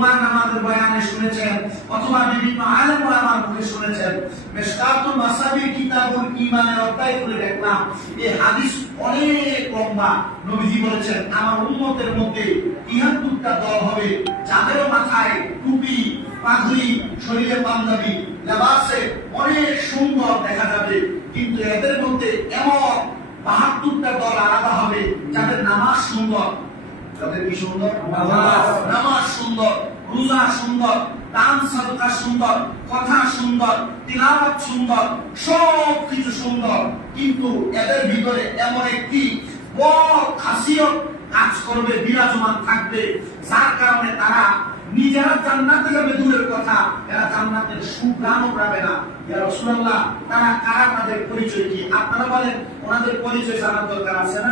জুমার নামাজের বয়ানে শুনেছেন, অথবা বিভিন্ন আলেম ওলামার মুখে শুনেছেন। মেশকাতুল মাসাবি কিতাবুল ঈমানের অধ্যায় করে দেখলাম, এই হাদিস অনেক লম্বা। নবীজি বলেছেন, আমার উম্মতের মধ্যে ইহাত্তরটা দল হবে যাদের মাথায় টুপি, পাগড়ি, শরীরে পাঞ্জাবি, লেবাসে অনেক সুন্দর দেখা যাবে। কিন্তু এদের মধ্যে এমন বাহাত্তরটা দল আলাদা হবে, যাদের নামাজ সুন্দর যাদের কি সুন্দর। নামাজ সুন্দর, রোজা সুন্দর, দান সাদকা সুন্দর, কথা সুন্দর, তিলাওয়াত সুন্দর, সব কিছু সুন্দর কিন্তু এদের ভিতরে এমন একটি বড় খাসিয়ত কাজ করবে, বিরাজমান থাকবে, যার কারণে তারা নিজেরা জান্নাতে যাবে দূরের কথা। এরা জান্নাতের সুগ্রামও পাবে না। রাসূলুল্লাহ তারা কারা তাদের পরিচয় কি? আপনারা বলেন ওনাদের পরিচয় জানার দরকার আছে না?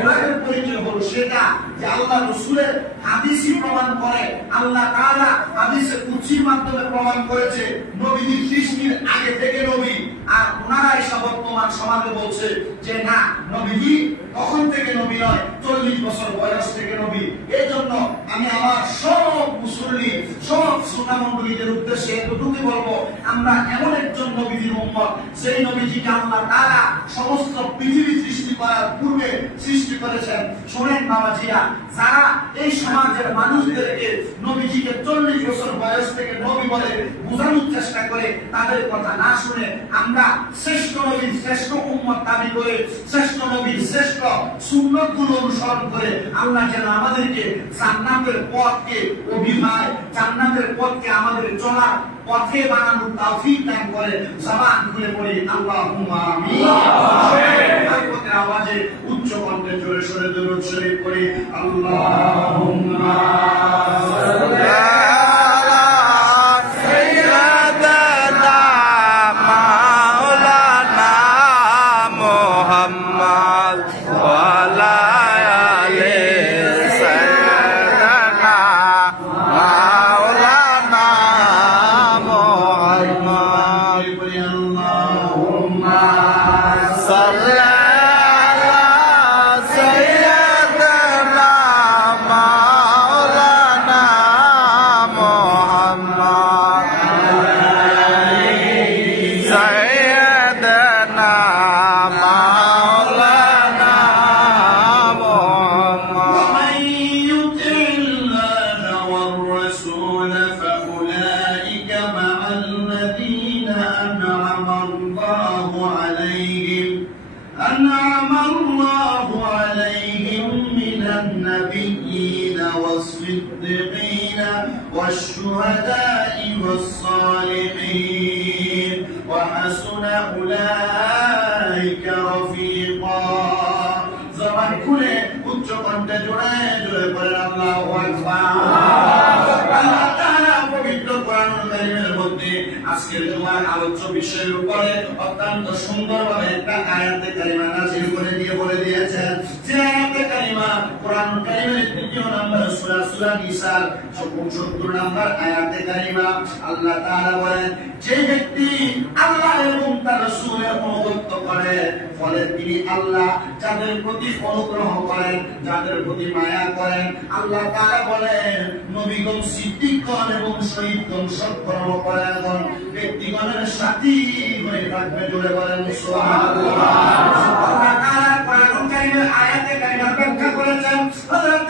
ওনাদের পরিচয় হলো সেটা যে আল্লাহ রসুলের হাদিসই প্রমাণ করে। আল্লাহ তাআলা হাদিসে কুচির মাধ্যমে প্রমাণ করেছে নবীজি সৃষ্টির আগে থেকে নবী। আর ওনারা এসে বর্তমান সমাজে বলছে যে, না, নবীজি তখন থেকে নবী নয়? চল্লিশ বছর বয়স থেকে নবী। এই জন্য আমি আমার সব মুসল্লি, সব শ্রোতা মন্ডলীদের উদ্দেশ্যে এতটুকুই বলব, আমরা এমন একজন নবীজির উম্মত, সেই নবীজিকে আল্লাহ তারা সমস্ত পৃথিবী সৃষ্টি করার পূর্বে সৃষ্টি করেছেন। শোনেন বাবাজিরা, যারা এই সমাজের মানুষদেরকে নবীজিকে চল্লিশ বছর বয়স থেকে নবী বলে বোঝানোর চেষ্টা করে, তাদের কথা না শুনে আমরা শ্রেষ্ঠ নবীর শ্রেষ্ঠ উম্মত দাবি করে, শ্রেষ্ঠ নবীর শ্রেষ্ঠ সুন্নতগুলো অনুসরণ করে আল্লাহ যেন আমাদেরকে জান্নাতের পথকে অভিনয় জান্নাতের পথকে আমাদের চলার পথে বানানোর তৌফিক দান করে, জবান খুলে পড়ি আমিন। আওয়াজে উচ্চ কণ্ঠে জোরে সোরে দরুদ শরীফ পড়ি, আল্লাহুম্মা বিষয়ের উপরে অত্যন্ত সুন্দরভাবে একটা আয়াতে কারিমা নাজিল করে দিয়ে বলে দিয়েছেন। যে আয়াতে কারিমা, কোরআন কারিমের তৃতীয় নম্বর সূরা সূরা নিসার 70 নম্বর আয়াতে কারিমা আল্লাহ তাআলা বলেন, যে ব্যক্তি আল্লাহ এবং তার রাসূলের অনুগত করে, ফলে তিনি আল্লাহ যাদের প্রতি অনুগ্রহ করেন, যাদের প্রতি মায়া করেন, আল্লাহ তাআলা বলেন, নবীগণ সিদ্দিকগণ এবং শহীদগণ সৎকর্ম পরায়ণ ব্যক্তিগণের সাথী হয়ে থাকবে জোরে বলেন, সুবহানাল্লাহ। আল্লাহ তাআলা কোরআন কারীমের আয়াতে কারিমা ব্যাখ্যা করেছেন, হযরত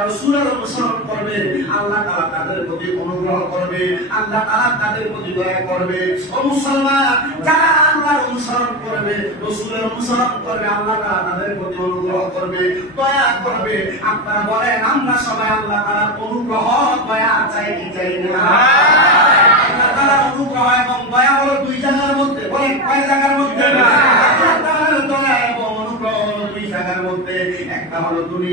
রাসূলের অনুসরণ করবে আল্লাহ তাআলা তাদের প্রতি অনুগ্রহ করবে আল্লাহ তাআলা তাদের প্রতি দয়া করবে। মুসলমান যারা আল্লাহর অনুসরণ করবে রাসূলের অনুসরণ করবে আল্লাহ তাআলা তাদের প্রতি অনুগ্রহ করবে দয়া করবে। আপনারা বলেন আমরা সবাই আল্লাহ তাআলার অনুগ্রহ দয়া চাই কি চাই না? আল্লাহ তাআলার অনুগ্রহ এবং দয়া হলো দুই জায়গার মধ্যে বলেন কয় জায়গার মধ্যে? আল্লাহ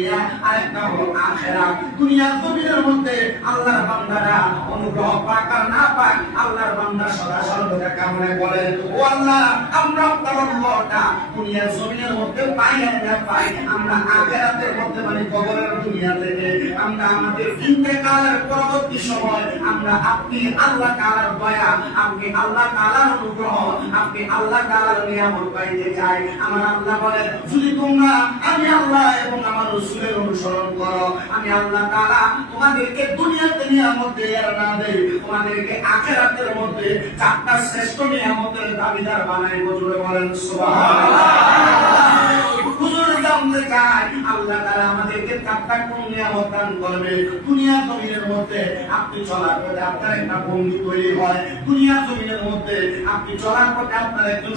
জায়গার মধ্যে একটা হলো দুনিয়া আখেরাত দুনিয়ার জমিনের মধ্যে আল্লাহর বান্দারা অনুগ্রহ পাক আর না পাক আল্লাহর বান্দা সদা সর্বদা কামনা করে ও আল্লাহ, আমরা আপনার অনুগ্রহটা দুনিয়ার জমিনের মধ্যে পাই আর না পাই, আমরা আখেরাতের মধ্যে মানে কবরের দুনিয়া থেকে আমরা আমাদের ইন্তেকালের পরবর্তী সময় আমরা আপনি আল্লাহ তাআলার দয়া আপনি আল্লাহ তাআলার অনুগ্রহ, আপনি আল্লাহ তাআলার নিয়ামত পাইতে চাই। আমার আল্লাহ বলে যদি তোমরা আমি আল্লাহ এবং আমার রাসূলের অনুসরণ করো, আমি আল্লাহ তাআলা তোমাদেরকে দুনিয়াতে নিয়ামত দেই আর না দেই। তোমাদেরকে আখিরাতের মধ্যে চারটা শ্রেষ্ঠ নিয়ামতের দাবিদার বানাই বজুরে বলেন, সুবহানাল্লাহ। আল্লাহ তারা আমাদেরকে করবে? দুনিয়া জমিনের মধ্যে আপনি চলার পথে আপনার একটা বন্ধু তৈরি হয়। দুনিয়া জমিনের মধ্যে আপনি চলার পথে আপনার একজন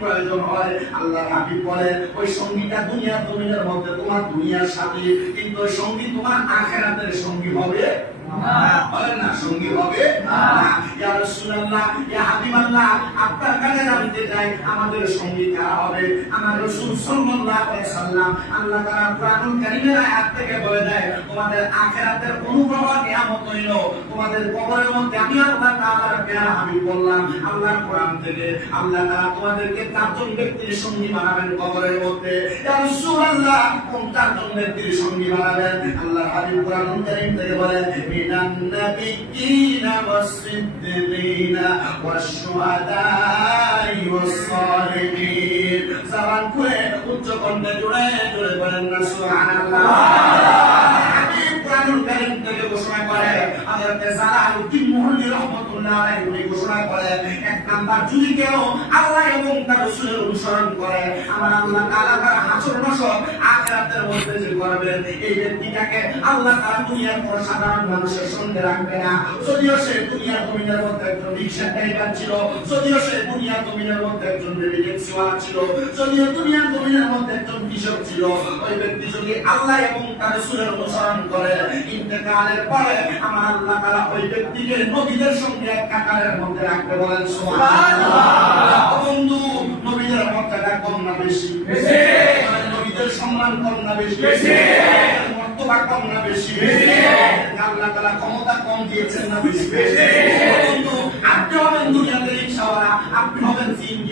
প্রয়োজন হয়। আল্লাহ হাবিব বলে, ওই সঙ্গীটা দুনিয়া জমিনের মধ্যে তোমার দুনিয়ার সাথী, কিন্তু ওই সঙ্গী তোমার আখেরাতের সঙ্গী হবে। আল্লাহ আমি বললাম আল্লাহর কোরআন থেকে আল্লাহ তাআলা তোমাদেরকে চারজন ব্যক্তির সঙ্গী বানাবেন কবরের মধ্যে। কোন চারজন ব্যক্তির সঙ্গী বানাবেন? আল্লাহর হাবিব কোরআনুল থেকে বলেন من النبيين والصديقين والشهداء والصالحين زمان করে উচ্চ কণ্ঠে জোরে জোরে বলেন না সুবহানাল্লাহ হাবিব কোরআনুল কারীম আল্লাহ এবং তার করে একজন ছিল একজন ছিল কৃষক ছিল, ওই ব্যক্তি যদি আল্লাহ এবং তার রাসূলের অনুসরণ করে ইন্তেকালের পরে আমার আল্লাহ তাআলা ওই ব্যক্তিকে নবীদের সঙ্গে এক কাতারের মধ্যে রাখতে বলেন সুবহানাল্লাহ। বন্ধু নবীদের মর্যাদা কম না বেশি? বেশি। নবীদের সম্মান কম না বেশি? বেশি। মর্তবা কম না বেশি? বেশি। আল্লাহ তাআলা ক্ষমতা কম দিয়েছেন না বেশি? বেশি। বন্ধু আপনি হবেন দুনিয়াতে রিকশাওয়ালা আপনি হবেন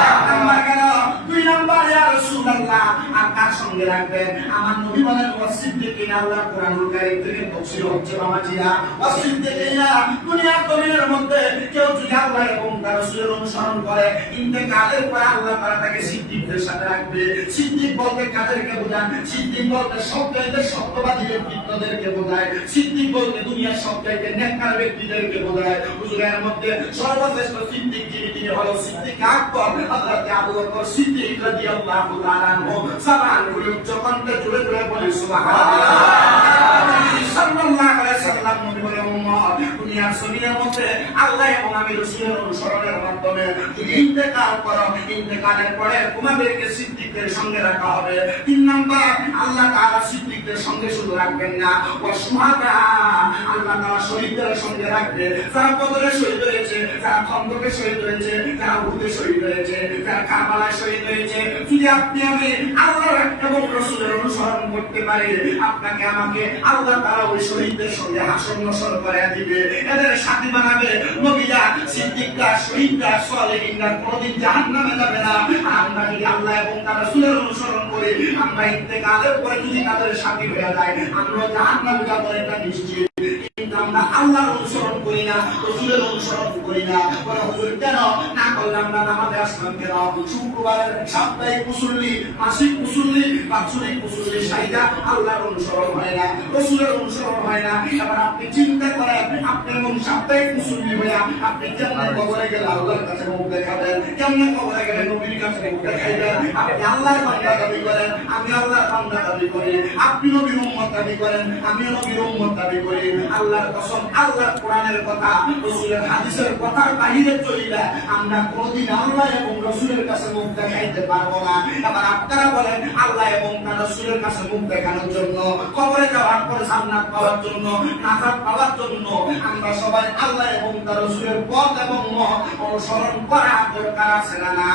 সুবহানাল্লাহ এক নাম্বার, ইয়া রাসূলুল্লাহ, আর কার সঙ্গে রাখবেন? আমার নবী বলেন ওয়াসিদ্দিকিন আল্লাহ কোরআনুল কারীম থেকে তফসির হচ্ছে বাবাজিরা। ওয়াসিদ্দিকিনা দুনিয়ার জমিনের মধ্যে কেউ যদি আল্লাহ এবং তার রাসূলের অনুসরণ করে, ইন্তেকালের পরে আল্লাহ তাআলা তাকে সিদ্দিকদের সাথে রাখবে। সিদ্দিক বলতে কাদেরকে বোঝান সিদ্দিক বলতে সবচাইতে সত্যবাদী ব্যক্তিত্বদেরকে বোঝায়। সিদ্দিক বলতে দুনিয়ার সবচাইতে নেককার ব্যক্তিদেরকে বোঝায়। হুজুরের মধ্যে সর্বশ্রেষ্ঠ সিদ্দিক যিনি তিনি হলো সিদ্দিক আকবর। হযরত আবু বকর সিদ্দিক। রাদিয়াল্লাহু তাআলা আনহু, সাবান করে কণ্ঠে জোরে জোরে বলে, সুবহানাল্লাহ। সাল্লাল্লাহু আলাইহি সাল্লাম নবী বলে উম্মত, দুনিয়ার জমিনের মধ্যে আল্লাহ এবং আমি রাসূলের অনুসরণের মাধ্যমে ইন্তেকাল করো। ইন্তেকালের পরে তোমাদেরকে সিদ্দিকদের সঙ্গে রাখা হবে। তিন নাম্বার, আল্লাহ তাআলা সিদ্দিকদের সঙ্গে শুধু রাখবেন না। ও আল্লাহ তাআলা শহীদদের সঙ্গে রাখবে। যারা বদরে শহীদ হয়েছে যারা খন্দকে শহীদ হয়েছে যারা উহুদে শহীদ হয়েছে যারা কারবালায় শহীদ হয়েছে। যদি আপনি আমি আল্লাহ এবং রাসূলের অনুসরণ করতে পারি, আপনাকে আমাকে আল্লাহ তাআলা ওই শহীদদের সঙ্গে হাসন নসর করে দিবে। এদের সাথী বানাবে। নবীরা সিদ্দিকরা শহীদরা সালেহিনরা কোনোদিন জাহান্নামে যাবে না। আমরা যদি আল্লাহ এবং তার রাসূলের অনুসরণ করি, আমরা ইন্তেকালের পরে যদি তাদের সাথী হয়ে যায় আমরা জাহান্নামে যাব এটা নিশ্চিত। কিন্তু আমরা আল্লাহর অনুসরণ করি না। রসুলের অনুসরণ করি না বলে হুজুর, কেন? না করলে আমরা নামাজে আসলাম কেন? শুক্রবারের সাপ্তাহিক মুসল্লি, মাসিক মুসল্লি, বাৎসরিক মুসল্লি সাইদা আল্লাহর অনুসরণ হয় না, রসুলের অনুসরণ হয় না। এবার আপনি চিন্তা করেন, আপনি এমন সাপ্তাহিক মুসল্লি হইয়া আপনি কেমন কবরে গেলে আল্লাহর কাছে মুখ দেখাবেন? কেমন কবরে গেলে নবীর কাছে মুখ দেখাইবেন? আপনি আল্লাহর বান্দা দাবি করেন, আমি আল্লাহর বান্দা দাবি করি। আপনি নবীর উম্মত দাবি করেন আমি নবীর উম্মত দাবি করি। আল্লাহর কসম, আল্লাহর কোরআনের কথা, রসুলের হাদিসের কথার বাহিরে চলিলে আমরা কোনদিন আল্লাহ এবং রসুলের কাছে মুখ দেখাইতে পারব না। এবার আপনারা বলেন আল্লাহ এবং তার রসুলের কাছে মুখ দেখানোর জন্য কবরে যাওয়ার পরে জান্নাত পাওয়ার জন্য নাজাত পাওয়ার জন্য আমরা সবাই আল্লাহ এবং তার রসুলের পথ এবং মত অনুসরণ করা দরকার আছে না না?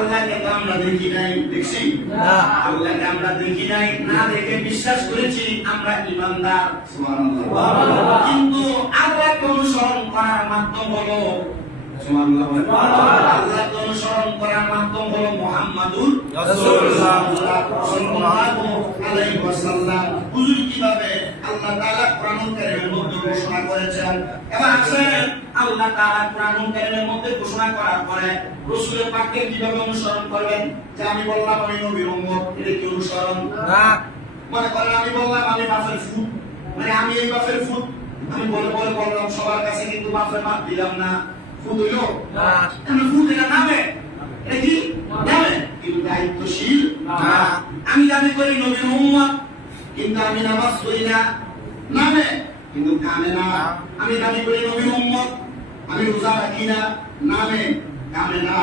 আল্লাহকে তো আমরা দেখি নাই দেখছি? আল্লাহকে আমরা দেখি নাই না দেখে বিশ্বাস করেছি আমরা ইমানদার। কিন্তু আল্লাহকে অনুসরণ করার মাধ্যম হলো আল্লাহকে অনুসরণ করার মাধ্যম হলো মুহাম্মাদুর রাসূলুল্লাহ। সাল্লাল্লাহু আলাইহি ওয়াসাল্লাম। হুজুর কীভাবে আল্লাহ তাআলা কোরআনুল কারীমের মধ্যে ঘোষণা করেছেন। এবার আসেন আল্লাহ তাআলা কোরআনুল কারীমের মধ্যে ঘোষণা করার পরে রাসূলের পাককে কীভাবে অনুসরণ করবেন? যে আমি বললাম আমি নবীর উম্মত এটা কি অনুসরণ? মনে করেন আমি বললাম আমি বাফের ফুট। মানে আমি এই বাফের ফুট। আমি বলে বলে বললাম সবার কাছে কিন্তু বাফের মাপ দিলাম না। ফুট হইল? আমি ফুট এটা নামে? এটা কি? নামে। কিন্তু দায়িত্বশীল? না। আমি দাবি করি নবীর উম্মত কিন্তু আমি নামাজ পড়ি না। নামে, কিন্তু কামে না। আমি দাবি করি নবী উম্মত, আমি রোজা রাখি না। নামে কামে না।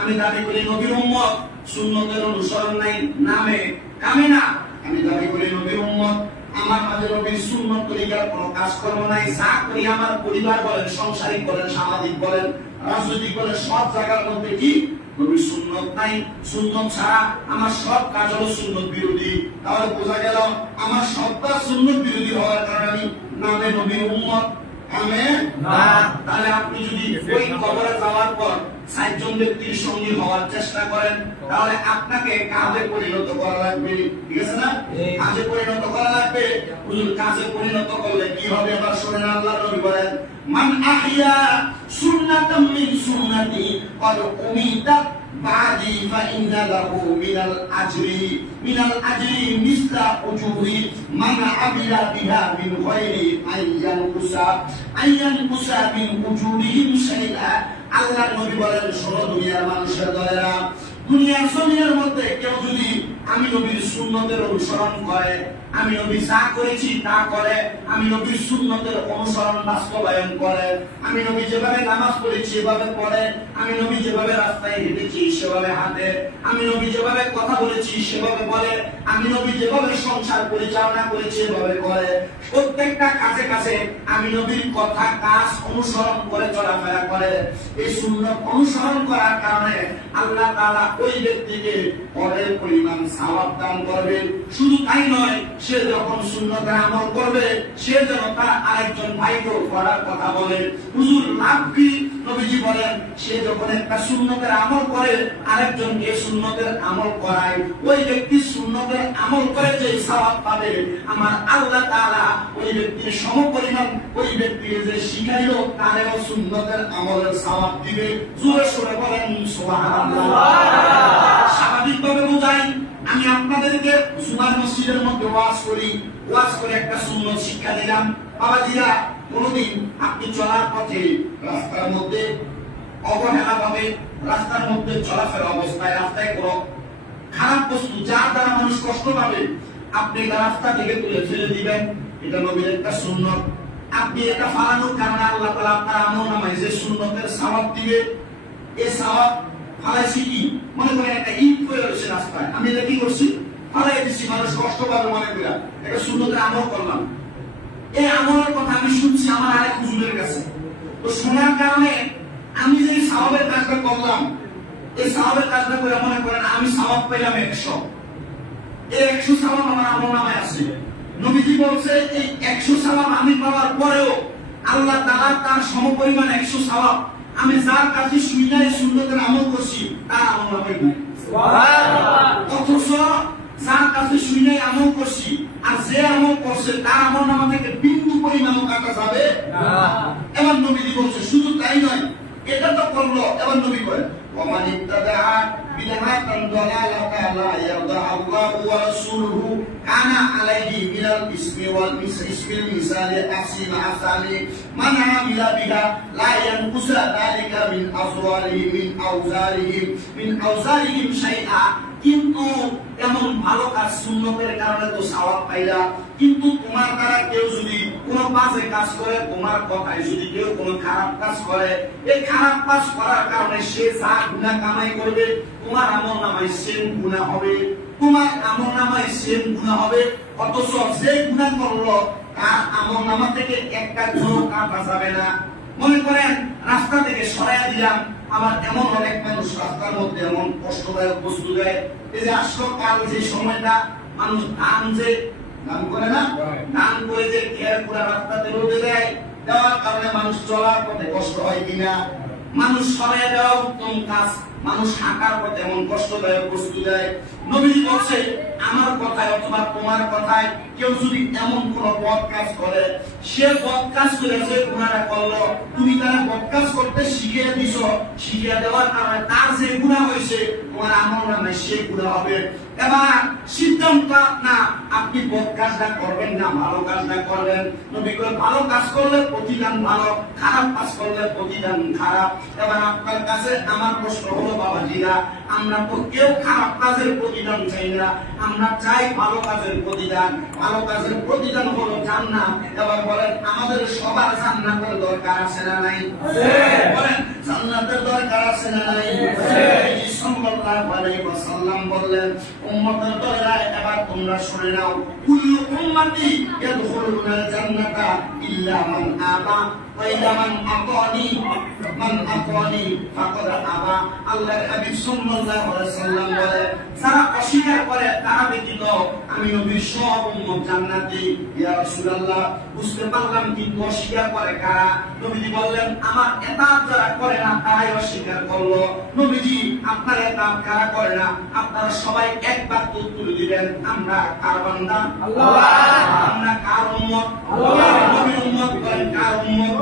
আমি দাবি করি নবীর উম্মত, সুন্নতের অনুসরণ নাই। নামে কামে না। আমি দাবি করি নবীর উম্মত, আমার মাঝে নবীর সুন্নত তরিকার কোনো কাজকর্ম নাই। যা করি আমার পরিবার বলেন, সংসারিক বলেন, সামাজিক বলেন, রাজনৈতিক বলেন, সব জায়গার মধ্যে কি নবীর সুন্নত নাই সুন্নত ছাড়া আমার সব কাজ হলো সুন্নত বিরোধী। তাহলে বোঝা গেল আমার সবটা সুন্নত বিরোধী হওয়ার কারণে আমি নামে নবীর উম্মত। আমি না। তাহলে আপনি যদি ওই কবরে যাওয়ার পর সাতজন ব্যক্তির সঙ্গী হওয়ার চেষ্টা করেন তাহলে আপনাকে কাজে পরিণত করা লাগবে। ঠিক আছে না? কাজে পরিণত করা লাগবে। হুজুর কাজে পরিণত করলে কি হবে? আবার শুনেন আল্লাহ নবী বলেন মান আহিয়া সুন্নাতাম মিন সুন্নতি কদ উমিতাত বাদি ফা ইন্না লাহু মিনাল আজরি মিনাল আজরি মিসলা উজুরি মান আমিলা বিহা মিন গায়রি আইয়ান কুসা আইয়ান কুসা মিন উজুরিহিম শাইআ আল্লাহ নবী বলেন, শোনো দুনিয়ার মানুষের দয়ারা দুনিয়ার সময়ের মধ্যে কেউ যদি আমি নবীর সুন্নতের অনুসরণ করে, আমি নবী যা করেছি তা করে, আমি নবীর সুন্নতের অনুসরণ বাস্তবায়ন করে, আমি নবী যেভাবে নামাজ পড়েছি এভাবে পড়ে, আমি নবী যেভাবে রাস্তায় হেঁটেছি সেভাবে হাঁটে, আমি নবী যেভাবে কথা বলেছি সেভাবে বলে, আমি নবী যেভাবে সংসার পরিচালনা করেছি এভাবে করে। প্রত্যেকটা কাছে কাছে আমি নবীর কথা, কাজ, অনুসরণ করে চলাফেরা করে। এই সুন্নত অনুসরণ করার কারণে আল্লাহ তাআলা ওই ব্যক্তিকে পরের পরিমাণ সওয়াব দান করবে। শুধু তাই নয়, সে যখন সুন্নতে আমল করবে, সে যেন তার আরেকজন ভাইকেও করার কথা বলে। হুজুর, লাভ কি? নবীজি বলেন, সে যখন একটা সুন্নতের আমল করে, আরেকজনকে সুন্নতের আমল করায়। ওই ব্যক্তি সুন্নতের আমল করে যে সওয়াব পাবে, আমার আল্লাহ তাআলা ওই ব্যক্তির সমপরিমাণ, ওই ব্যক্তির যে শিখাইলো, তারেও সুন্নতের আমলের সওয়াব দিবে। জোরে সোরে বলেন, সুবহানাল্লাহ। স্বাভাবিকভাবে বোঝাই আমি আপনাদেরকে জুমার মসজিদের মধ্যে ওয়াজ করি, ওয়াজ করে একটা সুন্নত শিক্ষা দিলাম। বাবাজিরা, কোনোদিন আপনি চলার পথে রাস্তার মধ্যে অবহেলা ভাবে রাস্তার মধ্যে চলাফেরা অবস্থায়, রাস্তায় কোনো খারাপ বস্তু যার দ্বারা মানুষ কষ্ট পাবে, আপনি এটা রাস্তা থেকে তুলে ফেলে দিবেন। এটা নবীর একটা সুন্নত। আপনি এটা ফালানোর কারণে আল্লাহ তাআলা আপনার আমল নামায় যে সুন্নতের সওয়াব দিবে। এই সওয়াব ফালাইছি কি? মনে করেন একটা ইট এটা কি করছি মানুষ কষ্ট পাবে মনে সুন্নতের আমল করলাম। এই আমলের কথা আমি শুনছি আমার আরেক হুজুরের কাছে। তো শোনার কারণে আমি যে সাহাবের কাজটা করলাম, এই সাহাবের কাজটা করে মনে করেন আমি সাহাব একশো। এই একশো সাহাব আমার আমল আছে। নবীজি বলছে, এই একশো সাহাব আমি পাওয়ার পরেও আল্লাহ তাআলা তার সমপরিমাণ একশো সাহাব আমি যার কাছে শুইনায় সুন্নতের আমল করছি, তার আমল নামায় নাই। অথচ যার কাছে শুনে আমল করছি আর যে আমল করছে তার আমল নামা থেকে বিন্দু পরিমাণ কাটা যাবে এবার নবীজি বলছে শুধু তাই নয় এটা তো করলো এবার নবী করে ومن ابتدع بدعة ضلالة لا يرضى الله ورسوله كان عليه من الاسم والاسم المثال أحسن أحسن من عمل بها لا ينقص ذلك من أزوارهم من أوزارهم من أوزارهم شيئا কিন্তু এমন ভালো কাজ সুন্নতের কারণে তো সওয়াব পাইলা। কিন্তু তোমার দ্বারা কেউ যদি কোনো বাজে কাজ করে, তোমার কথায় যদি কেউ কোনো খারাপ কাজ করে, এই খারাপ কাজ করার কারণে সে যা গুনাহ কামাই করবে, তোমার আমল নামায় সেম গুনাহ হবে। তোমার আমল নামায় সেম গুনাহ হবে। অথচ যে গুনাহ করল, তার আমল নামা থেকে একটা গুণ কাটা যাবে না। মনে করেন, রাস্তা থেকে সরাইয়া দিলাম আবার এমন অনেক মানুষ রাস্তার মধ্যে এমন কষ্টদায়ক বস্তু দেয় এই যে আসলো কাল যে সময়টা মানুষ নাম যে নাম করে না? নাম করে যে খেয়ার করে রাস্তাতে রোদে দেয় দেওয়ার কারণে মানুষ চলার পথে কষ্ট হয় কিনা? মানুষ সরাই দেওয়া উত্তম কাজ মানুষ হাঁটার পথে এমন কষ্টদায়ক বস্তু দেয়। নবীজি বলছে, আমার কথায় অথবা তোমার কথায় কেউ যদি এমন কোন বদ কাজ করে, সে বদ কাজ করে যে গুণাটা করল, তুমি তারা বদ কাজ করতে শিখিয়ে দিছ, শিখিয়ে দেওয়ার কারণে তার যে গুণা হয়েছে, তোমার আমল নামে সে গুণা হবে। এবার সিদ্ধান্ত না, আপনি বদ করবেন না, ভালো কাজটা করবেন। নবী কয়, ভালো কাজ করলে প্রতিদান ভালো, খারাপ কাজ করলে প্রতিদান খারাপ। এবার আপনার কাছে আমার প্রশ্ন হলো আমরা তো কেউ খারাপ কাজের প্রতিদান চাই না। আমরা চাই ভালো কাজের প্রতিদান। ভালো কাজের প্রতিদান হলো জান্নাত। এবার বলেন আমাদের সবার জান্নাতের দরকার আছে না নাই? বলেন জান্নাতের দরকার আছে না নাই? সাল্লাল্লাহু আলাইহি ওয়াসাল্লাম বললেন উম্মতের দরকার এবার তোমরা শুনে নাও কুল্লু উম্মতি ইয়াদখুলুনাল জান্নাতা ইল্লা মান আবা ওয়াইলা মান আতানি মান আতানি ফাকাদ আবা আল্লাহর হাবিব সাল্লাল্লাহু আলাইহি ওয়াসাল্লাম বলে যারা অস্বীকার করে তারা ব্যতীত আমি নবীর সব উম্মত জান্নাতি। ইয়া রাসূলুল্লাহ বুঝতে পারলাম কিন্তু অস্বীকার করে কারা? নবীজি বললেন আমার এতাত যারা করে না তারাই অস্বীকার করল। নবীজি আপনার এতাত কারা করে না? আপনারা সবাই একবার তো উত্তর দিবেন আমরা কার বান্দা? আল্লাহ আমরা কার উম্মত? নবীর উম্মত কার উম্মত?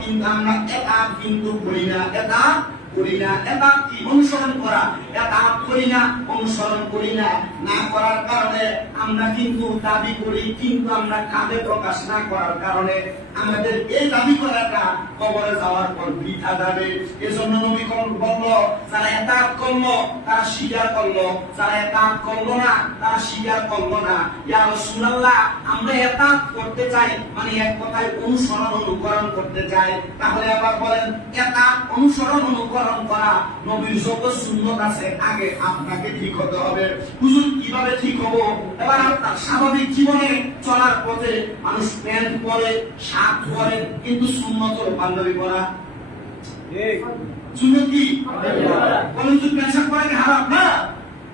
কিন্তু আমরা এতাত কিন্তু করি না এতাত করি না এটা অনুসরণ করা। এটা করি না, অনুসরণ করি না। না করার কারণে আমরা কিন্তু দাবি করি, কিন্তু আমরা কাঁধে প্রকাশ না করার কারণে আমাদের এই দাবি করাটা কবরে যাওয়ার পর বৃথা যাবে। এজন্য নবী বলল, যারা এতাত করল, তারা স্বীকার করল। যারা এতাত করল না, তারা স্বীকার করল না। ইয়া রাসূলুল্লাহ, আমরা এতাত করতে চাই মানে এক কথায় অনুসরণ, অনুকরণ করতে চাই। তাহলে আবার বলেন, এতাত, অনুসরণ, অনুকরণ করা নবীর যত সুন্নত আছে আগে আপনাকে ঠিক হতে হবে। হুজুর কীভাবে ঠিক হব? এবার আপনার স্বাভাবিক জীবনে চলার পথে মানুষ প্যান্ট পরে শার্ট পরে কিন্তু সুন্নত পরা। সুন্নত কি? বলেন তো প্যান্ট শার্ট পরা কি হারাম? না।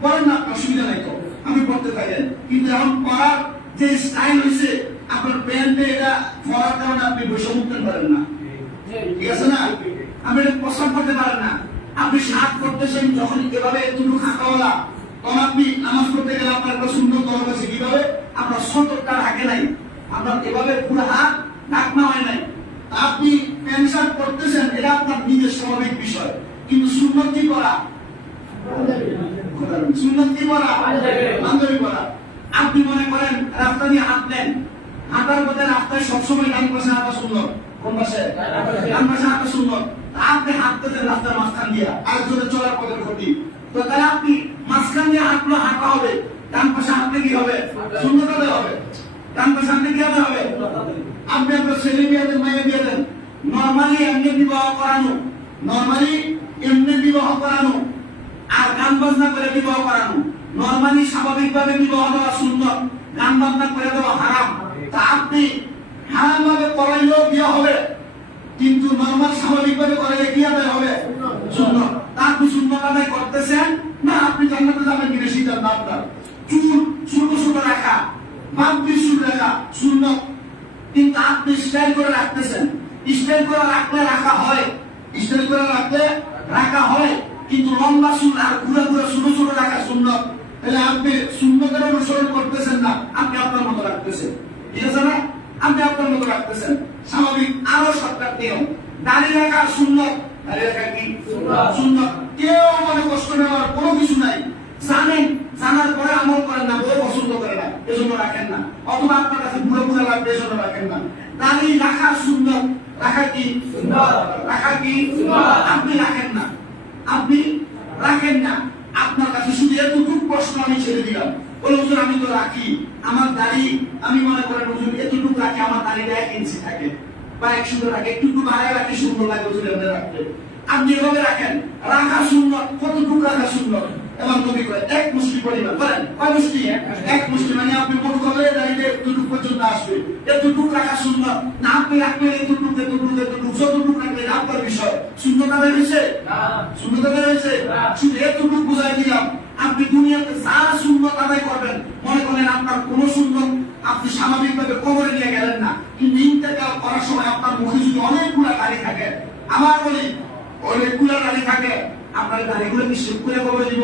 বলেন না অসুবিধা নাই তো। আমি পড়তে থাকেন। কিন্তু এখন পড়ার যে স্টাইল হয়েছে আপনার প্যান্টে এটা পড়ার কারণে আপনি বৈষম্য পারেন না। ঠিক আছে না? আপনি এটা করতে পারেন না। আপনি সাত করতেছেন যখন এভাবে এতটুকু হাঁকাওয়ালা তখন আপনি নামাজ গেলে আপনার একটা সুন্দর দরকার আছে, কীভাবে? আপনার সতর্কটা নাই। আপনার এভাবে পুরো হাত ঢাকনা হয় নাই। আপনি করতেছেন এটা আপনার নিজের স্বাভাবিক বিষয়। কিন্তু সুন্নত কি করা? সুন্নত কি করা? বান্ধবী করা। আপনি মনে করেন, রাস্তা দিয়ে হাঁটলেন হাঁটার পথে রাস্তায় সবসময় ডান পাশে হাঁটা সুন্দর। কোন পাশে? ডান পাশে হাঁটা সুন্দর। আপনি হাঁটতেছেন রাস্তার মাঝখান দিয়ে আরেকজনের চলার পথের ক্ষতি। তো তাহলে আপনি মাঝখান দিয়ে হাঁটলো, হাঁটা হবে। ডান পাশে হাঁটলে কি হবে? সুন্দর হবে। ডান পাশে হাঁটলে কি হবে? হবে। আপনি আপনার ছেলে বিয়ে দেন, মেয়ে বিয়ে দেন। নর্মালি এমনি বিবাহ করানো। নর্মালি এমনি বিবাহ করানো। আর গান বাজনা করে বিবাহ করানো। নর্মালি স্বাভাবিক ভাবে বিবাহ দেওয়া সুন্দর। গান বাজনা করে দেওয়া হারাম। তা আপনি হারাম ভাবে করাইলেও বিয়ে হবে। কিন্তু নর্মাল স্বাভাবিক আদায় করতেছেন? না, আপনি জান্নাতে যাবেন কিনা সিদ্ধান্ত আপনার। চুল ছোট ছোট রাখা। বাপ চুল রাখা সুন্দর কিন্তু আপনি স্টাইল করে রাখতেছেন। স্টাইল করে রাখলে রাখা হয়। স্টাইল করে রাখলে রাখা হয়। কিন্তু লম্বা চুল আর ঘুরে ঘুরে ছোট ছোট রাখা সুন্দর তাহলে আপনি সুন্দরের অনুসরণ করতেছেন না, আপনি আপনার মতো রাখতেছেন। ঠিক আছে না? আপনি আপনার মতো রাখতেছেন। স্বাভাবিক আরও সরকার নিয়ম। দাঁড়িয়ে রাখা সুন্দর দাঁড়িয়ে রাখা কি? সুন্দর কেউ মানে কষ্ট নেওয়ার কোনো কিছু নাই। জানেন জানার পরে আমল করেন না বউ পছন্দ করে না এজন্য রাখেন না। অথবা আপনার কাছে বুড়ো বুড়ো লাগবে এজন্য রাখেন না। দাঁড়িয়ে রাখা সুন্দর রাখা কি? রাখা কি? আপনি রাখেন না। আপনি রাখেন না। আপনার কাছে শুধু এতটুকু প্রশ্ন আমি ছেড়ে দিলাম। বলে হুজুর আমি তো রাখি। আমার দাড়ি আমি মনে করেন হুজুর এতটুকু রাখি আমার দাড়িটা এক ইঞ্চি থাকে। বা এক সুন্দর রাখে একটু একটু বাড়ায় রাখি সুন্দর লাগে হুজুর রাখতে আপনি এভাবে রাখেন রাখা সুন্দর কতটুকু রাখা সুন্দর? এবং নবী করে এক মুষ্টি পরিমাণ বলেন কয় মুষ্টি? এক মুষ্টি মানে আপনি মনে করলে দাঁড়িয়ে এতটুকু পর্যন্ত আসবে। এতটুকু রাখা সুন্দর না আপনি রাখবেন এতটুকু এতটুকু এতটুকু যতটুকু রাখবেন আপনার বিষয়। শূন্যতা বেরিয়েছে শূন্যতা বেরিয়েছে শুধু এতটুকু বুঝাই দিলাম আপনি দুনিয়াতে যা সুন্দর আদায় করবেন মনে করেন আপনার কোন সুন্দর আপনি স্বাভাবিকভাবে কবরে নিয়ে গেলেন না কিন্তু করার সময় আপনার মুখে যদি অনেকগুলা গাড়ি থাকে আবার বলি অনেকগুলা গাড়ি থাকে। আপনার গাড়িগুলো কি শেভ করে কবরে দিব?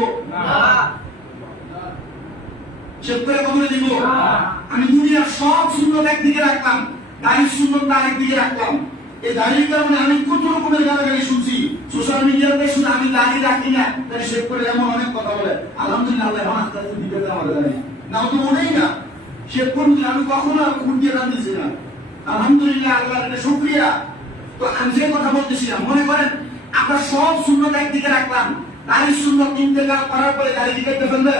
করে কবরে দিব? আমি দুনিয়ার সব সুন্দর একদিকে রাখলাম গাড়ির সুন্দরটা আরেকদিকে রাখলাম। এই দাড়ির কারণে আমি কত রকমের গালাগালি শুনছি। সোশ্যাল মিডিয়াতে শুধু আমি দাড়ি রাখি না তাই করে এমন অনেক কথা বলে। আলহামদুলিল্লাহ এখন আস্তে আস্তে দিতে আমাদের দাঁড়িয়ে না তো মনেই না। শেভ করুন আমি কখনো খুন দিয়ে দিচ্ছি না। আলহামদুলিল্লাহ আল্লাহ শুক্রিয়া। তো আমি যে কথা বলতেছিলাম মনে করেন আমরা সব শূন্যতা একদিকে রাখলাম। দাড়ি শূন্য ইন্তেকাল করার পরে দাড়ি দিকে ফেলবে?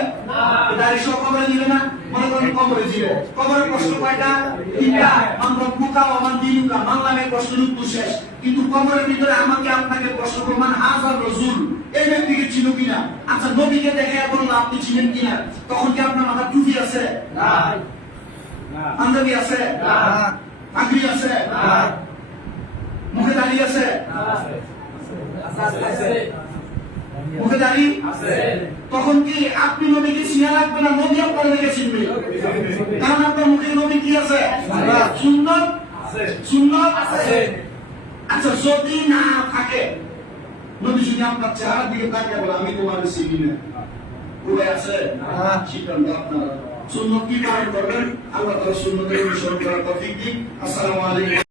এই দাড়ি সব কবরে দিবে না? মনে করেন কবরে দিবে। কবরের প্রশ্ন কয়টা? তিনটা। আমরা বুকা আমার দিনুকা মানলামের প্রশ্ন উত্তর শেষ। কিন্তু কবরের ভিতরে আমাকে আপনাকে প্রশ্ন করবেন হাজার রসুল এই ব্যক্তিকে ছিল কিনা? আচ্ছা নবীকে দেখে বলল আপনি ছিলেন কিনা? তখন কি আপনার মাথা টুপি আছে? পাঞ্জাবি আছে? পাগড়ি আছে? মুখে দাঁড়িয়ে আছে? মুখে দাঁড়িয়ে। তখন কি আপনি নবীকে চিনে রাখবেন না? নবী আপনার দেখে চিনবে। কারণ আপনার মুখে নবী কি আছে? সুন্দর সুন্দর আচ্ছা যদি না থাকে, নবী যদি আপনার চেহারার দিকে তাকিয়ে বলে, আমি তোমার চিনি না উপায় আছে? সিদ্ধান্ত আপনার। সুন্নত কি পালন করবেন? আল্লাহ তাআলা সুন্নতের অনুসরণ করার তৌফিক দিন আসসালামু আলাইকুম।